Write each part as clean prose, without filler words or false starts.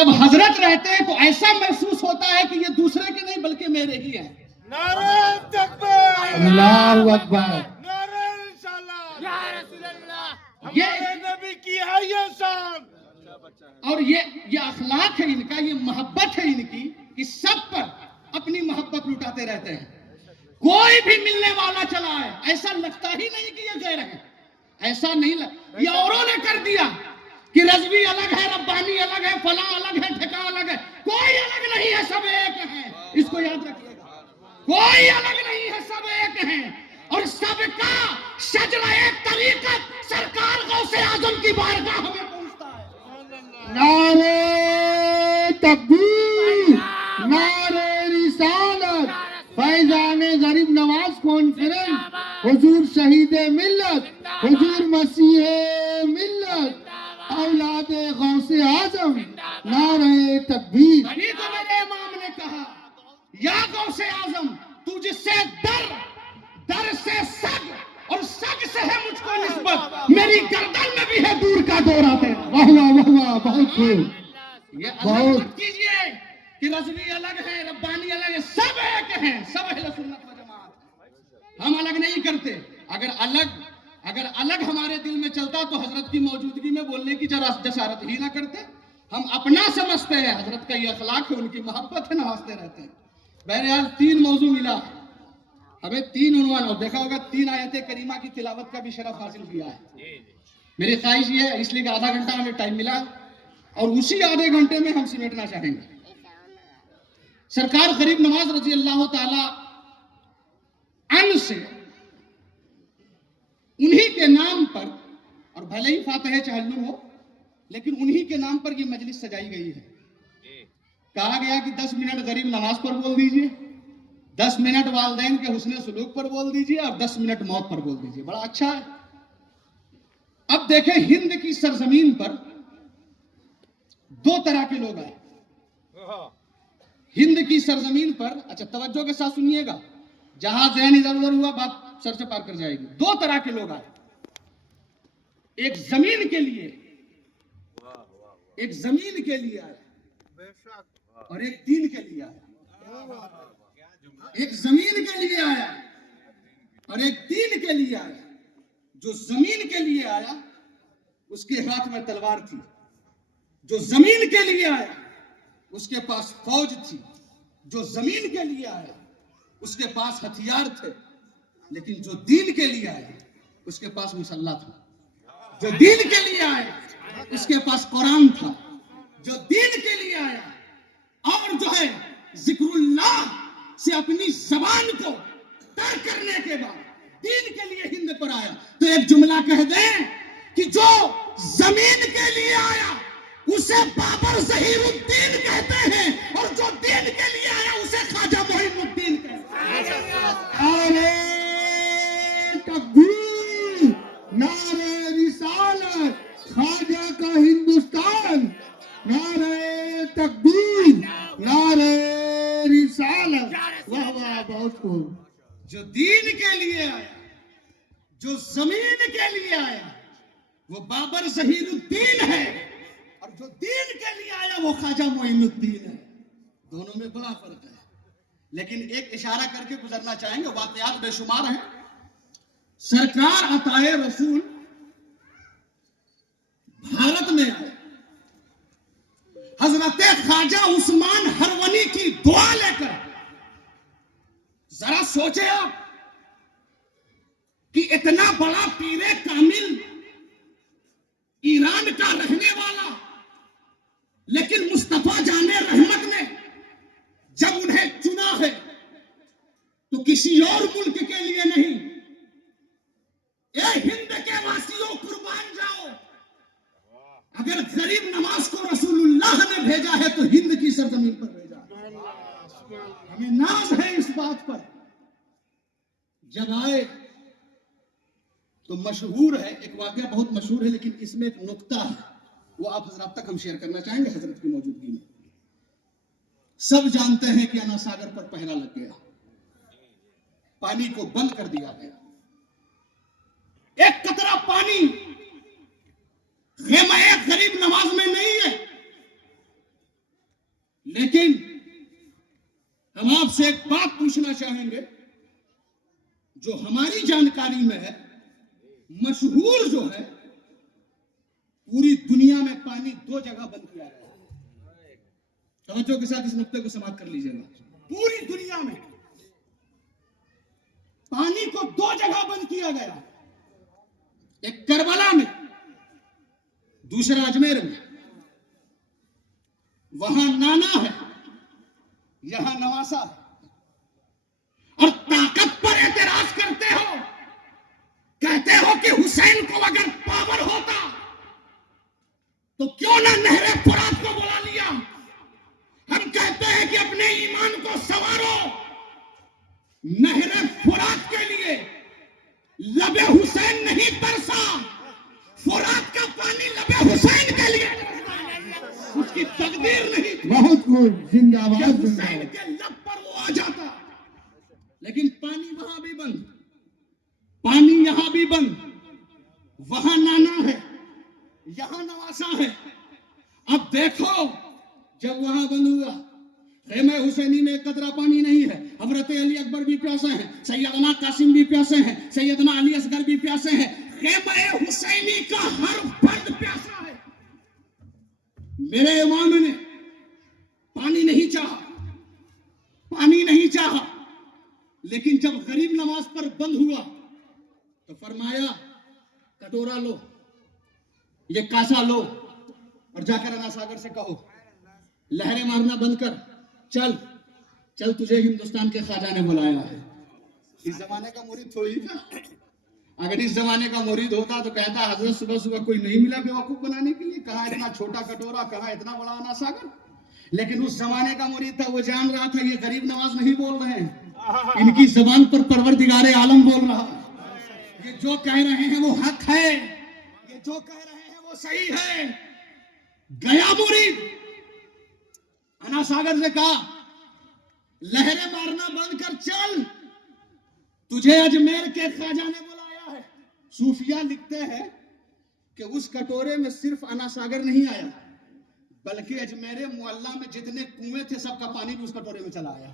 جب حضرت رہتے ہیں تو ایسا محسوس ہوتا ہے کہ یہ دوسرے کے نہیں بلکہ میرے ہی ہیں. نعرہ تکبیر، اللہ اکبر. نعرہ رسالت، یا رسول اللہ. ہمارے نبی کی ہے یہ شان. اور یہ اخلاق ہے ان کا، یہ محبت ہے ان کی کہ سب پر اپنی محبت لٹاتے رہتے ہیں. کوئی بھی ملنے والا چلا ہے ایسا لگتا ہی نہیں کہ یہ غیر ہے. ایسا نہیں یہ اوروں نے کر دیا کہ رضوی الگ ہے، ربانی الگ ہے، فلاں الگ ہے، ٹھکا الگ ہے. کوئی الگ نہیں ہے، سب ایک ہیں. اس کو یاد رکھیے گا، کوئی الگ نہیں ہے، سب ایک ہیں. اور سب کا شجرہ ایک طریقت سرکار غوث اعظم کی بارگاہ ہمیں پہنچتا ہے. نعرہ تکبیر، نعرہ رسالت. فیضان غریب نواز کانفرنس، حضور شہید ملت، حضور مسیح ملت، اولاد غوث اعظم. نعرہ تکبیر. تبھی تو میرے امام نے کہا یا غوث اعظم تو جس سے در سے سگ اور سگ سے ہے مجھ کو نسبت، میری گردن میں بھی ہے دور کا دورہ تیرا. واہ واہ واہ واہ، بہت خوب. یہ الگ مت کیجئے کہ رضوی الگ ہے، ربانی الگ ہے. سب ایک ہیں، سب اہل سنت و جماعت. ہم الگ نہیں کرتے. اگر الگ ہمارے دل میں چلتا تو حضرت کی موجودگی میں بولنے کی جسارت ہی نہ کرتے. ہم اپنا سمجھتے ہیں، حضرت کا یہ اخلاق ہے، ان کی محبت ہے، نوازتے رہتے ہیں. بہرحال 3 موضوع ملا ہمیں، 3 عنوان، اور دیکھا ہوگا 3 آیت کریمہ کی تلاوت کا بھی شرف حاصل کیا ہے. میری خواہش یہ ہے، اس لیے کہ آدھا گھنٹہ ہمیں ٹائم ملا اور اسی آدھے گھنٹے میں ہم سمیٹنا چاہیں گے. سرکار غریب نواز رضی اللہ تعالی عنہ سے انہی کے نام پر، اور بھلے ہی فاتح چہلم ہو لیکن انہی کے نام پر یہ مجلس سجائی گئی ہے. کہا گیا کہ 10 منٹ غریب نواز پر بول دیجئے، 10 منٹ والدین کے حسن سلوک پر بول دیجئے، اور 10 منٹ موت پر بول دیجئے. بڑا اچھا ہے. اب دیکھیں ہند کی سرزمین پر 2 طرح کے لوگ آئے. ہند کی سرزمین پر، اچھا توجہ کے ساتھ سنیے گا، جہاں ذہن ادھر ادھر ہوا بات سر سے پار کر جائے گی. 2 طرح کے لوگ آئے. ایک زمین کے لیے آیا اور ایک دین کے لیے آیا. ایک زمین کے لیے آیا اور ایک دین کے لیے آیا. جو زمین کے لیے آیا اس کے ہاتھ میں تلوار تھی. جو زمین کے لیے آیا اس کے پاس فوج تھی. جو زمین کے لیے آیا اس کے پاس ہتھیار تھے. لیکن جو دین کے لیے آیا اس کے پاس مسلح تھا. جو دین کے لیے آیا اس کے پاس قرآن تھا. جو دین کے لیے آیا اور جو ہے ذکر اللہ سے اپنی زبان کو تر کرنے کے بعد دین کے لیے ہند پر آیا. تو ایک جملہ کہہ دیں کہ جو زمین کے لیے آیا اسے بابر ظہیر الدین کہتے ہیں، اور جو دین کے لیے آیا اسے خواجہ معین الدین کہتے ہیں. نعرہ تکبیر، نعرہ رسالت، خواجہ کا ہندوستان. نعرہ تکبیر، نعرہ رسالت. واہ واہ، بہت خوب. جو دین کے لیے آیا، جو زمین کے لیے آیا وہ بابر ظہیر الدین ہے، اور جو دین کے لیے آیا وہ خواجہ معین الدین ہے. دونوں میں بڑا فرق ہے. لیکن ایک اشارہ کر کے گزرنا چاہیں گے، واقعات بے شمار ہیں. سرکار عطائے رسول بھارت میں آئے. حضرت خواجہ عثمان ہرونی کی دعا لے کر. ذرا سوچے آپ کہ اتنا بڑا پیر کامل، ایران کا رہنے والا، لیکن مصطفیٰ جان رحمت نے جب انہیں چنا ہے تو کسی اور ملک کے لیے نہیں، اے ہند کے واسیوں قربان جاؤ. اگر غریب نواز کو رسول اللہ نے بھیجا ہے تو ہند کی سرزمین پر بھیجا ہے. ہمیں ناز ہے اس بات پر. جب آئے تو مشہور ہے، ایک واقعہ بہت مشہور ہے، لیکن اس میں ایک نکتہ ہے، وہ آپ حضرات تک ہم شیئر کرنا چاہیں گے حضرت کی موجودگی میں. سب جانتے ہیں کہ انا ساگر پر پہرا لگ گیا، پانی کو بند کر دیا گیا. ایک قطرہ پانی خیمہ غریب نواز میں نہیں ہے. لیکن ہم آپ سے ایک بات پوچھنا چاہیں گے جو ہماری جانکاری میں ہے، مشہور جو ہے، پوری دنیا میں پانی 2 جگہ بند کیا گیا ہے۔ توجہ کے ساتھ اس نقطے کو سماعت کر لیجیے گا۔ پوری دنیا میں پانی کو 2 جگہ بند کیا گیا، ایک کربلا میں، دوسرا اجمیر میں۔ وہاں نانا ہے، یہاں نواسا ہے۔ اور طاقت پر اعتراض کرتے ہو، کہتے ہو کہ حسین کو اگر پاور ہوتا تو کیوں نہ نہر فرات کو بلا لیا۔ ہم کہتے ہیں کہ اپنے ایمان کو سنوارو، نہر فرات کے لیے لب حسین نہیں ترسا، فرات کا پانی لب حسین کے لیے اس کی تقدیر نہیں تھی بہت خوب، زندہ کہ باد، زندہ حسین باد۔ کے لب پر وہ آ جاتا۔ لیکن پانی وہاں بھی بند، پانی یہاں بھی بند، وہاں نانا ہے، یہاں نواسا ہے۔ اب دیکھو، جب وہاں بند ہوا، خیمہ حسینی میں ایک قطرہ پانی نہیں ہے، حضرت علی اکبر بھی پیاسے ہیں، سیدنا قاسم بھی پیاسے ہیں، سیدنا علی اصغر بھی پیاسے ہیں، خیمہ حسینی کا ہر فرد پیاسا ہے۔ میرے امام نے پانی نہیں چاہا، پانی نہیں چاہا، لیکن جب غریب نواز پر بند ہوا تو فرمایا کٹورا لو، یہ کاسا لو، اور جا کر انا ساگر سے کہو لہریں مارنا بند کر، چل چل، تجھے ہندوستان کے خواجہ نے بلایا ہے۔ اس زمانے کا مرید تھوڑی تھا، اگر اس زمانے کا مرید ہوتا تو کہتا حضرت صبح صبح کوئی نہیں ملا بیوقوف بنانے کے لیے، کہاں اتنا چھوٹا کٹورا، کہاں اتنا بڑا انا ساگر۔ لیکن اس زمانے کا مرید تھا، وہ جان رہا تھا یہ غریب نواز نہیں بول رہے ہیں، ان کی زبان پر پروردگار عالم بول رہا ہے۔ یہ جو کہہ رہے ہیں وہ حق ہے، یہ جو کہہ رہے ہیں وہ صحیح ہے۔ گیا مرید، انا ساگر سے کہا لہریں مارنا بند کر، چل، تجھے اجمیر کے خواجہ نے بلایا ہے۔ صوفیہ لکھتے ہیں کہ اس کٹورے میں صرف انا ساگر نہیں آیا، بلکہ اجمیر معلیٰ میں جتنے کنویں تھے سب کا پانی بھی اس کٹورے میں چلا آیا۔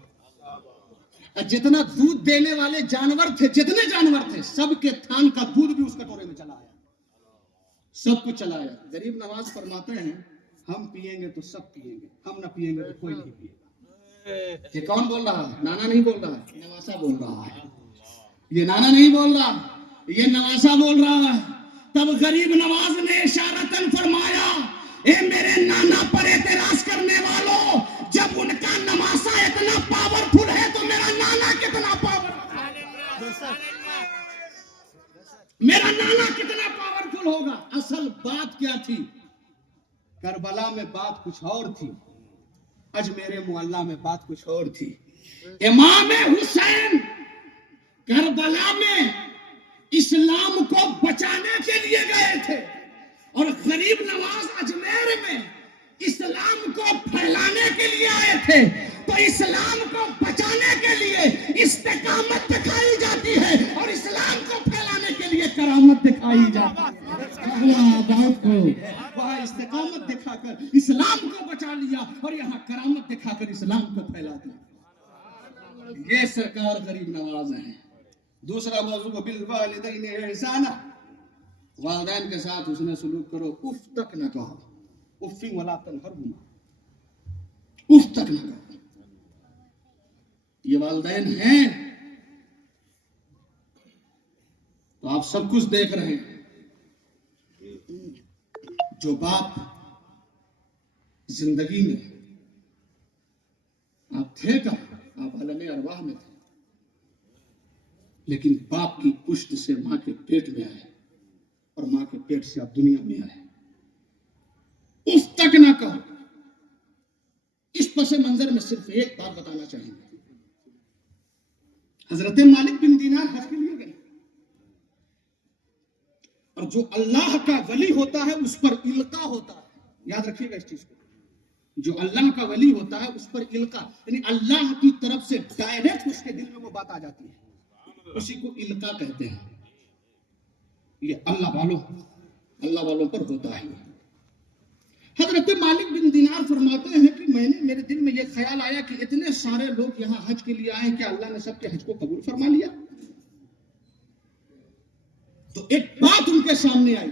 جتنا دودھ دینے والے جانور تھے، جتنے جانور تھے، سب کے تھان کا دودھ بھی اس کٹورے میں چلا آیا، سب کچھ چلا آیا۔ غریب نواز فرماتے ہیں ہم پیئیں گے تو سب پیئیں گے، ہم نہ پیئیں گے تو کوئی نہیں پیئے گا۔ یہ کون بول رہا ہے؟ نانا نہیں بول رہا ہے، نواسا بول رہا ہے۔ یہ نانا نہیں بول رہا، یہ نواسا بول رہا ہے۔ تب غریب نواز نے اشارتاً فرمایا، اے میرے نانا پر اعتراض کرنے والوں، جب ان کا نواسا اتنا پاورفل ہے تو میرا نانا کتنا پاورفل، میرا نانا کتنا پاورفل ہوگا۔ اصل بات کیا تھی؟ کربلا میں بات کچھ اور تھی، اجمیر معلیٰ میں بات کچھ اور تھی۔ امام حسین کربلا میں اسلام کو بچانے کے لیے گئے تھے، اور غریب نواز اجمیر میں اسلام کو پھیلانے کے لیے آئے تھے۔ تو اسلام کو بچانے کے لیے استقامت دکھائی جاتی ہے، اور اسلام کو پھیلانے کے لیے کرامت دکھائی جاتی ہے۔ بہت خوب۔ وہاں استقامت دکھا کر اسلام کو بچا لیا، اور یہاں کرامت دکھا کر اسلام کو پھیلا دیا۔ یہ سرکار غریب نواز ہیں۔ دوسرا موضوع بالوالدین احسانا، والدین کے ساتھ حسن سلوک کرو، اف تک نہ کہو، افی ولا تنہرہما، اف تک نہ کہو۔ یہ والدین ہیں تو آپ سب کچھ دیکھ رہے ہیں۔ جو باپ زندگی میں آپ تھے کہاں، آپ عالم ارواح میں تھے، لیکن باپ کی پشت سے ماں کے پیٹ میں آئے، اور ماں کے پیٹ سے آپ دنیا میں آئے، اس تک نہ کہو۔ اس پس منظر میں صرف ایک بات بتانا چاہیں گے۔ حضرت مالک بن دینار حج کے لیے گئے، اور جو اللہ کا ولی ہوتا ہے اس پر القا ہوتا ہے، یاد رکھیے گا اس چیز کو۔ جو اللہ کا ولی ہوتا ہے اس پر القا، یعنی اللہ کی طرف سے ڈائریکٹ اس کے دل میں وہ بات آ جاتی ہے، اسی کو القا کہتے ہیں۔ یہ اللہ والوں پر ہوتا ہے۔ حضرت مالک بن دینار فرماتے ہیں کہ میں نے میرے دل میں یہ خیال آیا کہ اتنے سارے لوگ یہاں حج کے لیے آئے، کیا اللہ نے سب کے حج کو قبول فرما لیا؟ تو ایک بات ان کے سامنے آئی،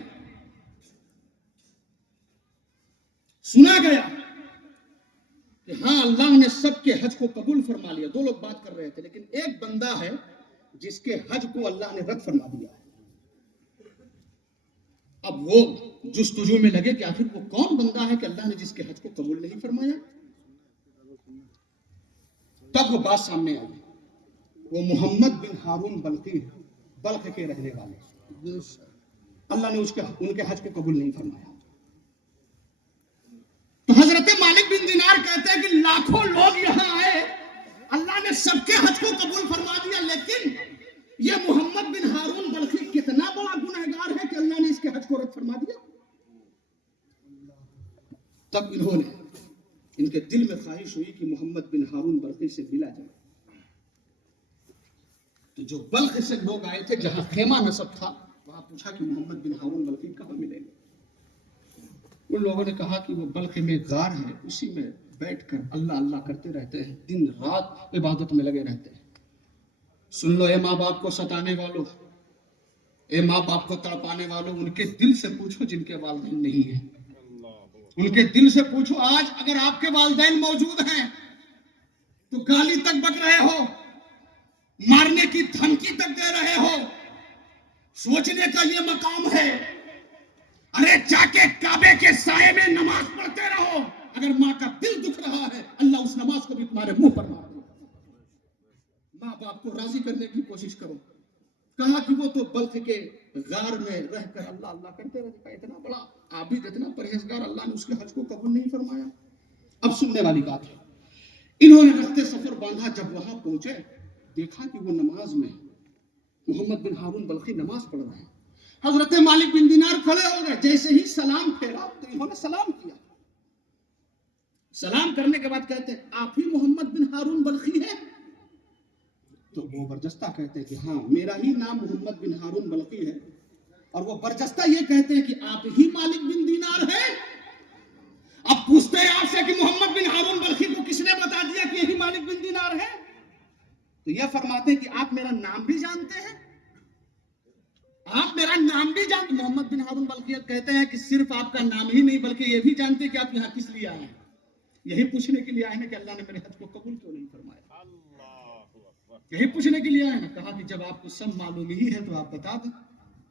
سنا گیا کہ ہاں اللہ نے سب کے حج کو قبول فرما لیا۔ دو لوگ بات کر رہے تھے، لیکن ایک بندہ ہے جس کے حج کو اللہ نے رد فرما دیا ہے۔ اب وہ جستجو میں لگے کہ آخر وہ کون بندہ ہے کہ اللہ نے جس کے حج کو قبول نہیں فرمایا؟ تب وہ بات سامنے آئی، وہ محمد بن ہارون بلخی، بلخ کے رہنے والے، اللہ نے ان کے حج کو قبول نہیں فرمایا۔ تو حضرت مالک بن دینار کہتے ہیں کہ لاکھوں لوگ یہاں آئے، اللہ نے سب کے حج کو قبول فرما دیا، لیکن یہ محمد بن ہارون بلخی کتنا بڑا گنہگار ہے کہ اللہ نے اس کے حج کو رد فرما دیا۔ تب انہوں نے، ان کے دل میں خواہش ہوئی کہ محمد بن ہارون بلخی سے ملا جائے۔ تو جو بلخ سے لوگ آئے تھے، جہاں خیمہ نصب تھا، وہاں پوچھا کہ محمد بن ہارون بلخی کہاں ملیں گے؟ ان لوگوں نے کہا کہ وہ بلخ میں غار ہے، اسی میں بیٹھ کر اللہ اللہ کرتے رہتے ہیں، دن رات عبادت میں لگے رہتے ہیں۔ سن لو اے ماں باپ کو ستانے والوں، اے ماں باپ کو تڑپانے والوں، ان کے دل سے پوچھو جن کے والدین نہیں ہیں، ان کے دل سے پوچھو۔ آج اگر آپ کے والدین موجود ہیں تو گالی تک بک رہے ہو، مارنے کی دھمکی تک دے رہے ہو۔ سوچنے کا یہ مقام ہے، ارے جا کے کعبے کے سائے میں نماز پڑھتے رہو۔ اگر ماں کا دل دکھ رہا ہے، اللہ اس نماز کو بھی تمہارے منہ پر مار دے۔ ماں باپ کو راضی کرنے کی کوشش کرو۔ کہا کہ وہ تو بلخ کے غار میں رہ کر اللہ اللہ کرتے رہتا، اتنا بڑا عابد، اتنا پرہیزگار، اللہ نے اس کے حج کو قبول نہیں فرمایا۔ اب سننے والی بات ہے، انہوں نے رخت سفر باندھا، جب وہاں پہنچے دیکھا کہ وہ نماز میں، محمد بن ہارون بلخی نماز پڑھ رہے ہیں۔ حضرت مالک بن دینار کھڑے ہو گئے، جیسے ہی سلام پھیرا تو انہوں نے سلام کیا۔ سلام کرنے کے بعد کہتے ہیں آپ ہی محمد بن ہارون بلخی ہیں؟ تو وہ برجستہ کہتے ہیں کہ ہاں میرا ہی نام محمد بن ہارون بلخی ہے، اور وہ برجستہ یہ کہتے ہیں کہ آپ ہی مالک بن دینار ہیں۔ اب پوچھتے ہیں آپ سے کہ محمد بن ہارون بلخی کو کس نے بتا دیا کہ یہی مالک بن دینار ہے؟ تو یہ فرماتے ہیں کہ آپ میرا نام بھی جانتے ہیں، آپ میرا نام بھی جانتے۔ محمد بن ہارون بلخی کہتے ہیں کہ صرف آپ کا نام ہی نہیں بلکہ یہ بھی جانتے کہ آپ یہاں کس لیے آئے ہیں۔ یہی پوچھنے کے لیے آئے ہیں کہ اللہ نے میرے حج کو قبول کیوں نہیں فرمایا۔ یہی پوچھنے کے لیے آئے ہیں۔ کہا کہ جب آپ کو سب معلوم ہی ہے تو آپ بتا دیں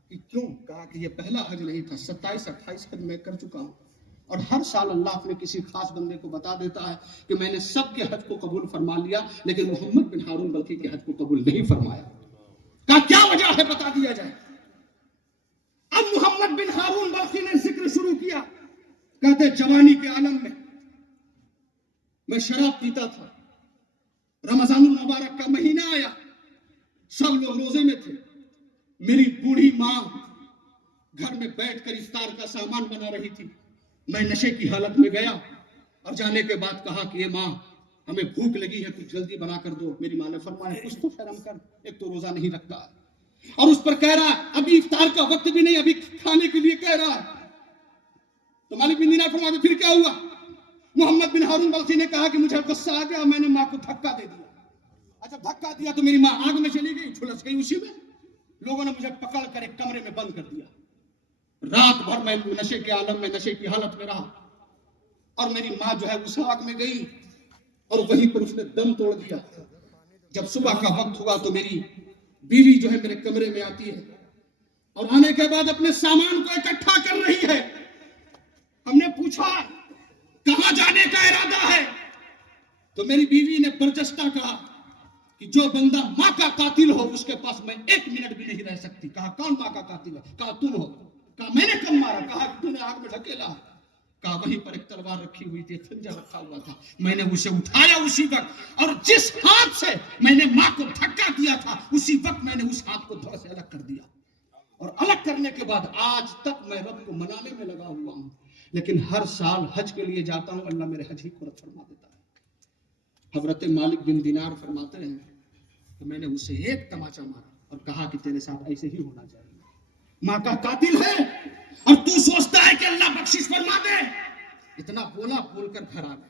کہ کیوں۔ کہا کہ یہ پہلا حج نہیں تھا، 27-28 حج میں کر چکا ہوں، اور ہر سال اللہ اپنے کسی خاص بندے کو بتا دیتا ہے کہ میں نے سب کے حج کو قبول فرما لیا، لیکن محمد بن ہارون بلخی کے حج کو قبول نہیں فرمایا۔ کہا کیا وجہ ہے بتا دیا جائے۔ اب محمد بن ہارون بلخی نے ذکر شروع کیا، کہتے جوانی کے عالم میں شراب پیتا تھا، رمضان المبارک کا مہینہ آیا، سب لوگ روزے میں تھے، میری بوڑھی ماں گھر میں بیٹھ کر افطار کا سامان بنا رہی تھی، میں نشے کی حالت میں گیا، اور جانے کے بعد کہا کہ یہ ماں ہمیں بھوک لگی ہے، کچھ جلدی بنا کر دو۔ میری ماں نے فرمایا کچھ تو شرم کر، ایک تو روزہ نہیں رکھتا، اور اس پر کہہ رہا ابھی افطار کا وقت بھی نہیں، ابھی کھانے کے لیے کہہ رہا ہے۔ تو مالک بن دینار فرماتے پھر کیا ہوا؟ محمد بن ہارون بلخی نے کہا کہ مجھے غصہ آ گیا، میں نے ماں کو دھکا دے دیا۔ اچھا دھکا دیا تو میری ماں آگ میں چلی گئی، جھلس گئی اسی میں، لوگوں نے مجھے پکڑ کر ایک کمرے میں بند کر دیا۔ رات بھر میں نشے کے عالم میں، نشے کی حالت میں رہا، اور میری ماں جو ہے اس آگ میں گئی اور وہیں پر اس نے دم توڑ دیا۔ جب صبح کا وقت ہوا تو میری بیوی جو ہے میرے کمرے میں آتی ہے، اور آنے کے بعد اپنے سامان کو اکٹھا کر رہی ہے۔ ہم نے پوچھا کہاں جانے کا ارادہ ہے؟ تو میری بیوی نے برجستہ کہا کہ جو بندہ ماں کا قاتل ہو اس کے پاس میں 1 منٹ بھی نہیں رہ سکتی۔ کہا کون ماں کا قاتل ہے؟ کہا تم ہو۔ کہا میں نے کب مارا؟ کہا کہ تم نے آگ میں ڈھکیلا۔ کہا وہیں پر ایک تلوار رکھی ہوئی تھی، خنجر رکھا ہوا تھا، میں نے اسے اٹھایا اسی وقت، اور جس ہاتھ سے میں نے ماں کو دھکا دیا تھا اسی وقت میں نے اس ہاتھ کو دھڑ سے الگ کر دیا، اور الگ کرنے کے بعد آج تک میں رب کو منانے میں لگا ہوا ہوں، لیکن ہر سال حج کے لیے جاتا ہوں، اللہ میرے حج ہی کو رد فرما دیتا ہے۔ حضرت مالک بن دینار فرماتے ہیں کہ میں نے اسے ایک تماچا مارا اور کہا کہ تیرے ساتھ ایسے ہی ہونا چاہیے، ماں کا قاتل ہے اور تو سوچتا ہے کہ اللہ بخشش فرما دے۔ اتنا بولا، بول کر گھر آ گئے،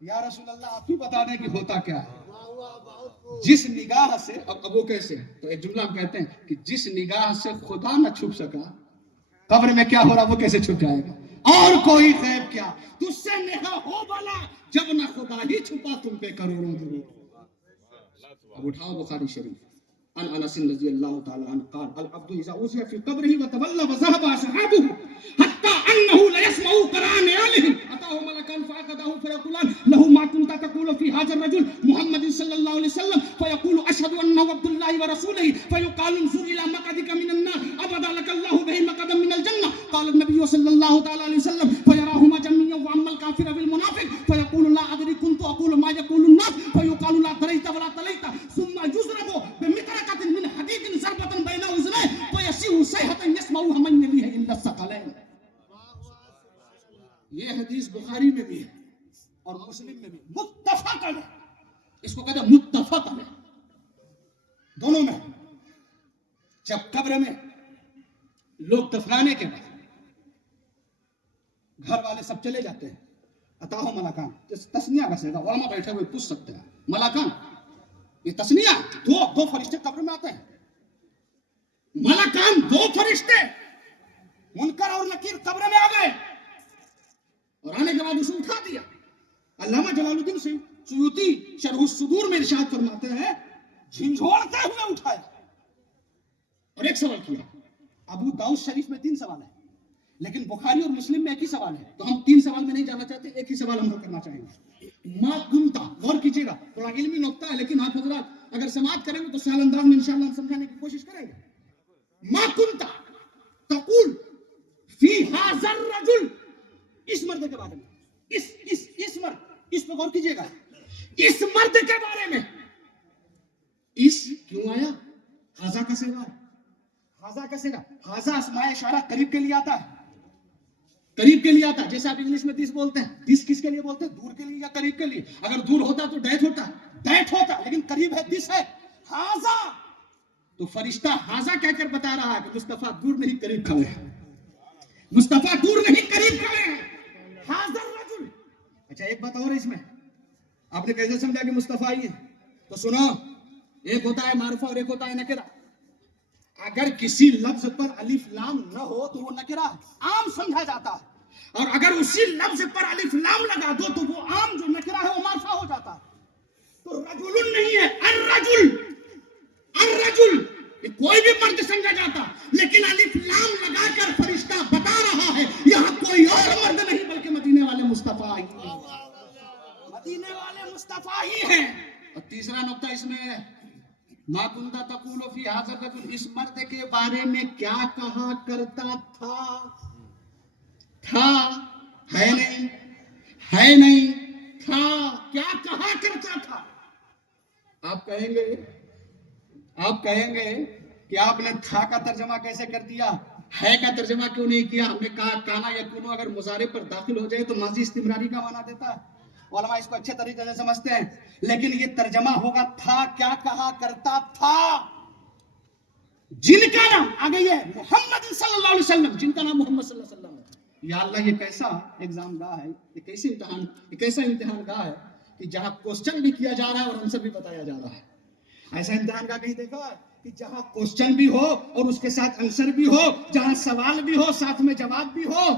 یا رسول اللہ آپ ہی بتا دیں کہ ہوتا کیا ہے. جس نگاہ سے اب وہ کیسے, تو ایک جملہ ہم کہتے ہیں کہ جس نگاہ سے خدا نہ چھپ سکا, قبر میں کیا ہو رہا وہ کیسے چھپ جائے گا, اور کوئی غیب کیا, تجھ سے نگاہ ہو بلا جب نہ خدا ہی چھپا تم پہ کروڑوں ضرور. اب اٹھاؤ بخاری شریف, عن انس رضی اللہ تعالی عنہ قال العبد اذا اوذي في قبره وتولى وذهب اصحابه حتى انه لا يسمع قران آلهم اتاه ملكان فاخذه فيقولان له ما كنت تقول في هذا الرجل محمد صلى الله عليه وسلم فيقول اشهد انه عبد الله ورسوله فيقال انظر الى مقعدك من النار ابدا لك الله به مقعدا من الجنه قال النبي صلى الله تعالى عليه وسلم فيراهما جميعا واما الكافر بالمنافق فيقول لا ادري كنت اقول ما يقول الناس فيقال لا دريت ولا تليت ثم يضرب بمطرقه من حديد ضربه بين اذنيه فيسير صيحه يسمعها من يليه الا الثقلين. یہ حدیث بخاری میں بھی ہے اور مسلم میں بھی متفق ہے, اس کو کہتے ہیں متفق ہے, دونوں میں. جب قبر میں لوگ دفنانے کے بعد گھر والے سب چلے جاتے ہیں, اتاہو ملکان, تسنیہ کا سیدھا علماء بیٹھے ہوئے پوچھ سکتے ہیں ملکان, یہ تسنیہ دو فرشتے قبر میں آتے ہیں, ملکان دو فرشتے منکر اور نکیر قبر میں آ گئے اور آنے کے بعد اسے اٹھا دیا. علامہ جلال الدین سیوطی شرح الصدور میں ارشاد فرماتے ہیں جھنجھوڑتے ہوئے اٹھایا اور ایک سوال کیا. ابو داؤد شریف میں 3 سوال ہیں لیکن بخاری اور مسلم میں ایک ہی سوال ہے, تو ہم 3 سوال میں نہیں جانا چاہتے, ایک ہی سوال ہم کرنا چاہیں گے. ما کنتا, غور کیجیے گا, تھوڑا علمی نقطہ ہے لیکن آپ حضرات اگر سماعت کریں گے تو سہل انداز میں انشاءاللہ ہم سمجھانے کی کوشش کریں گے. ما کنتا تقول فی ھذا الرجل, اس مرد کے بارے میں, اس مرد, اس پہ غور کیجیے گا, اس مرد کے بارے میں اس کیوں آیا, ھذا کا صیغہ ہے, ھذا کا صیغہ, ھذا اسماء اشارہ قریب کے لیے آتا ہے, قریب کے لیے آتا ہے. جیسے آپ انگلش میں دس بولتے ہیں, دس کس کے لیے بولتے ہیں, دور کے لیے یا قریب کے لیے. اگر دور ہوتا تو ڈیٹ ہوتا لیکن قریب ہے, دس ہے. ھذا تو فرشتہ ھذا کہہ کر بتا رہا ہے کہ مصطفیٰ دور نہیں قریب کھڑے ہیں, مصطفیٰ دور نہیں قریب کھڑے ہیں. ھذا الرجل. اچھا ایک بات اور اس میں, آپ نے کیسے سمجھا کہ مصطفیٰ ہی ہے, تو سنو, ایک ہوتا ہے معرفہ اور ایک ہوتا ہے نکرہ. اگر کسی لفظ پر الف لام نہ ہو تو وہ نکرہ عام سمجھا جاتا ہے, اور اگر اسی لفظ پر الف لام لگا دو تو وہ عام جو نکرہ ہے وہ معرفہ ہو جاتا ہے. تو رجل نہیں ہے, الرجل, الرجل کوئی بھی مرد سمجھا جاتا, لیکن الف لام لگا کر فرشتہ بتا رہا ہے یہاں کوئی اور مرد نہیں بلکہ مدینے والے مصطفیٰ ہی ہیں, مدینے والے مصطفیٰ ہی ہیں. اور تیسرا نقطہ اس میں ہے, ما کنت تقول فی ھذا الرجل, اس مرد کے بارے میں کیا کہا کرتا تھا, ہے نہیں, تھا, کیا کہا کرتا تھا. آپ کہیں گے کہ آپ نے تھا کا ترجمہ کیسے کر دیا, ہے کا ترجمہ کیوں نہیں کیا. ہم نے کہا کانا یکونو اگر مضارع پر داخل ہو جائے تو ماضی استمراری کا معنی دیتا ہے, علماء اس کو اچھے طریقے سے سمجھتے ہیں, لیکن یہ ترجمہ ہوگا تھا, کیا کہا کرتا تھا. جن کا نام آگے یہ محمد صلی اللہ علیہ وسلم, جن کا نام محمد صلی اللہ علیہ وسلم ہے. یا اللہ یہ کیسا ایگزام گاہ ہے, یہ کیسا امتحان گاہ ہے کہ جہاں کوسچن بھی کیا جا رہا ہے اور آنسر بھی بتایا جا رہا ہے. ایسا امتحان گاہ کہیں دیکھا ہے کہ جہاں کوسچن بھی ہو اور اس کے ساتھ آنسر بھی ہو, جہاں سوال بھی ہو ساتھ میں جواب بھی ہو.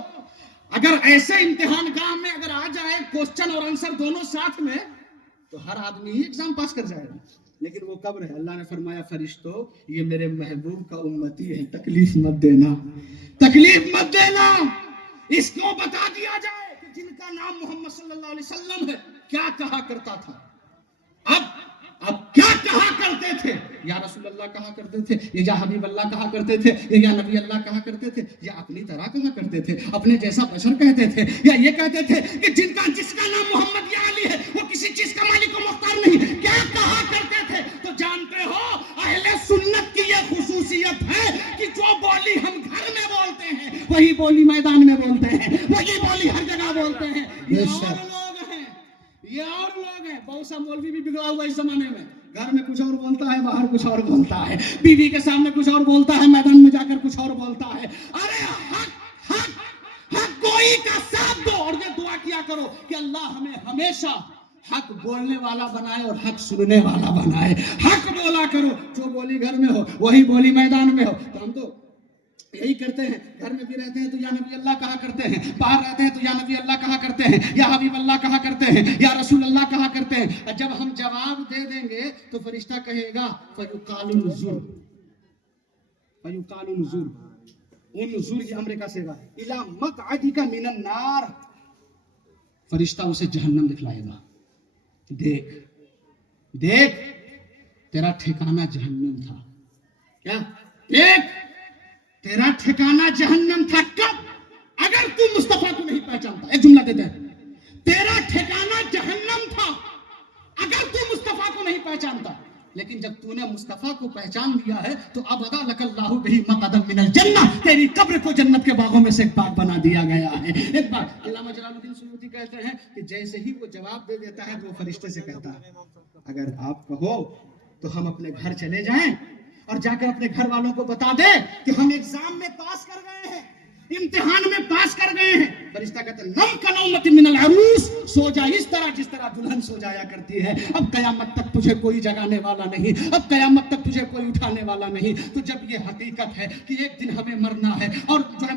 اگر ایسے امتحان گاہ میں اگر آ جائے کوسچن اور آنسر دونوں ساتھ میں تو ہر آدمی ہی ایگزام پاس کر جائے گا. لیکن وہ قبر ہے, اللہ نے فرمایا فرشتوں یہ میرے محبوب کا امتی ہے, تکلیف مت دینا, تکلیف مت دینا. اس کو بتا دیا جائے کہ جن کا نام محمد صلی اللہ علیہ وسلم ہے کیا کہا کرتا تھا. اب کیا کہا کرتے تھے, یا رسول اللہ کہا کرتے تھے, یا حبیب اللہ کہا کرتے تھے, یا نبی اللہ کہا کرتے تھے, یا اپنی طرح کہا کرتے تھے, اپنے جیسا بشر کہتے تھے, یا یہ کہتے تھے کہ جس کا نام محمد یا علی ہے وہ کسی چیز کا مالک و مختار نہیں, کیا کہا کرتے تھے. تو جانتے ہو اہل سنت کی یہ خصوصیت ہے کہ جو بولی ہم گھر میں بولتے ہیں وہی بولی میدان میں بولتے ہیں, وہی بولی ہر جگہ بولتے ہیں. یہ اور لوگ ہیں, بہت سا مولوی بھی بگڑا ہوا اس زمانے میں, گھر میں کچھ اور بولتا ہے, باہر کچھ اور بولتا ہے, بیوی کے سامنے کچھ اور بولتا ہے, میدان میں جا کر کچھ اور بولتا ہے. ارے حق کوئی کا ساتھ دو, اور یہ دعا کی کیا کرو کہ اللہ ہمیں ہمیشہ حق بولنے والا بنائے اور حق سننے والا بنائے. حق بولا کرو, جو بولی گھر میں ہو وہی بولی میدان میں ہو. تو ہم تو یہی کرتے ہیں, گھر میں بھی رہتے ہیں تو یا نبی اللہ کہا کرتے ہیں, باہر رہتے ہیں تو یا نبی اللہ کہا کرتے ہیں, یا حبیب اللہ کہا کرتے ہیں, یا رسول اللہ کہا کرتے ہیں. اور جب ہم جواب دے دیں گے تو فرشتہ کہے گا فَيُقَالُ نُزُرْ, فَيُقَالُ نُزُرْ. وہ نزول یہ امریکہ سے گا اِلَى مَقْعَدِكَ مِنَ النَّارِ. فرشتہ اسے جہنم دکھلائے گا. دیکھ دیکھ تیرا ٹھکانہ جہنم تھا. کیا دیکھ تیرا ٹھکانہ جہنم تھا. کب؟ اگر تو مصطفیٰ کو نہیں پہچانتا. ایک جملہ دیتے ہیں, تیرا ٹھکانہ جہنم تھا اگر تو مصطفیٰ کو نہیں پہچانتا. لیکن جب تو نے مصطفیٰ کو پہچان لیا ہے تو ابدا لک اللہ بہ مقعدا من الجنہ, تیری قبر کو جنت کے باغوں میں سے ایک باغ بنا دیا گیا ہے. ایک بار علامہ جلال الدین سیوطی کہتے ہیں کہ جیسے ہی وہ جواب دے دیتا ہے تو وہ فرشتے سے کہتا ہے اگر آپ کہو تو ہم اپنے گھر چلے جائیں اور جا کر اپنے گھر والوں کو بتا دیں کہ ہم ایگزام میں پاس کر گئے ہیں, امتحان میں پاس کر گئے ہیں. فرشتہ کہتے ہیں نم کنومت من العروس, سو جا اس طرح جس طرح دلہن سو جایا کرتی ہے. اب قیامت تک تجھے کوئی جگانے والا نہیں, اب قیامت تک تجھے کوئی اٹھانے والا نہیں. تو جب یہ حقیقت ہے کہ ایک دن ہمیں مرنا ہے اور جو ہے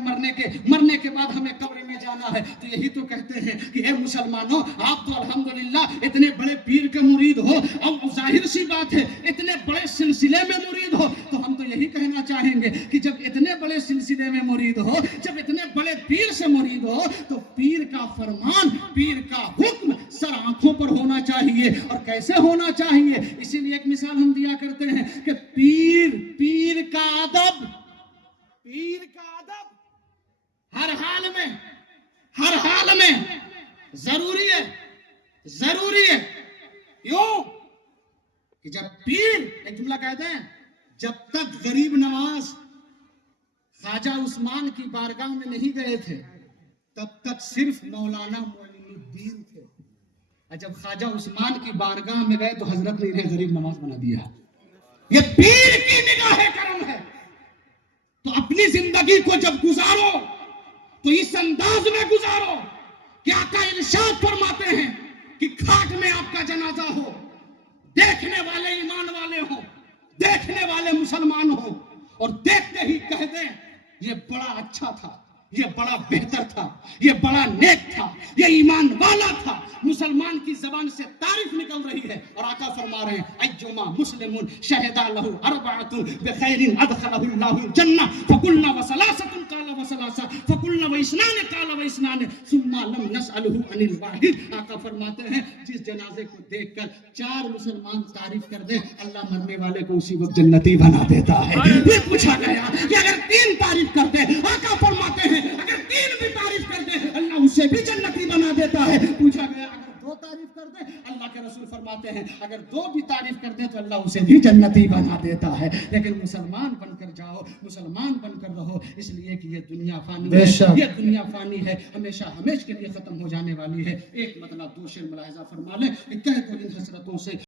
مرنے کے بعد ہمیں قبر میں جانا ہے, تو یہی تو کہتے ہیں کہ اے مسلمانوں آپ تو الحمدللہ اتنے بڑے پیر کے مرید ہو, اور ظاہر سی بات ہے اتنے بڑے سلسلے میں مرید ہو, تو ہم تو یہی کہنا چاہیں گے کہ جب اتنے بڑے سلسلے میں مرید ہو, جب اتنے بڑے پیر سے مرید ہو, تو پیر کا فرمان, پیر کا حکم سر آنکھوں پر ہونا چاہیے. اور کیسے ہونا چاہیے؟ اسی لیے ایک مثال ہم دیا کرتے ہیں کہ پیر کا ادب ہر حال میں ضروری ہے. یوں کہ جب پیر, ایک جملہ کہتے ہیں, جب تک غریب نواز خواجہ عثمان کی بارگاہ میں نہیں گئے تھے تب تک صرف مولانا معین الدین تھے. اور جب خواجہ عثمان کی بارگاہ میں گئے تو حضرت نے انہیں غریب نواز بنا دیا. یہ پیر کی نگاہ کرم ہے. تو اپنی زندگی کو جب گزارو تو اس انداز میں گزارو کہ آقا ارشاد فرماتے ہیں کہ کھاٹ میں آپ کا جنازہ ہو, دیکھنے والے ایمان والے ہوں, دیکھنے والے مسلمان ہوں, اور دیکھتے ہی کہہ دیں یہ بڑا اچھا تھا, یہ بڑا بہتر تھا, یہ بڑا نیک تھا, یہ ایمان والا تھا. مسلمان کی زبان سے تعریف نکل رہی ہے اور آقا فرما رہے ہیں ایما مسلم شہد لہ اربعۃ بخیر ادخلہ اللہ الجنہ فقلنا وثلاثۃ قال وثلاثہ فقلنا واثنان قال واثنان ثم لم نسألہ عن الواحد. آقا فرماتے ہیں جس جنازے کو دیکھ کر 4 مسلمان تعریف کر دیں اللہ مرنے والے کو اسی وقت جنتی بنا دیتا ہے. یہ پوچھا گیا کہ اگر 3 تعریف کر دیں, آقا فرماتے ہیں اگر 3 بھی تعریف کر دیں اللہ اسے بھی جنتی بنا دیتا ہے. پوچھا گیا اگر 2 تعریف کر دیں, اللہ کے رسول فرماتے ہیں اگر 2 بھی تعریف کر دیں تو اللہ اسے بھی جنتی بنا دیتا ہے. لیکن مسلمان بن کر جاؤ, مسلمان بن کر رہو, اس لیے کہ یہ دنیا فانی ہے, یہ دنیا فانی ہے, ہمیشہ کے لیے ختم ہو جانے والی ہے. ایک مطلب 2 شعر ملاحظہ فرما لیں کہ کہہ دو ان حسرتوں سے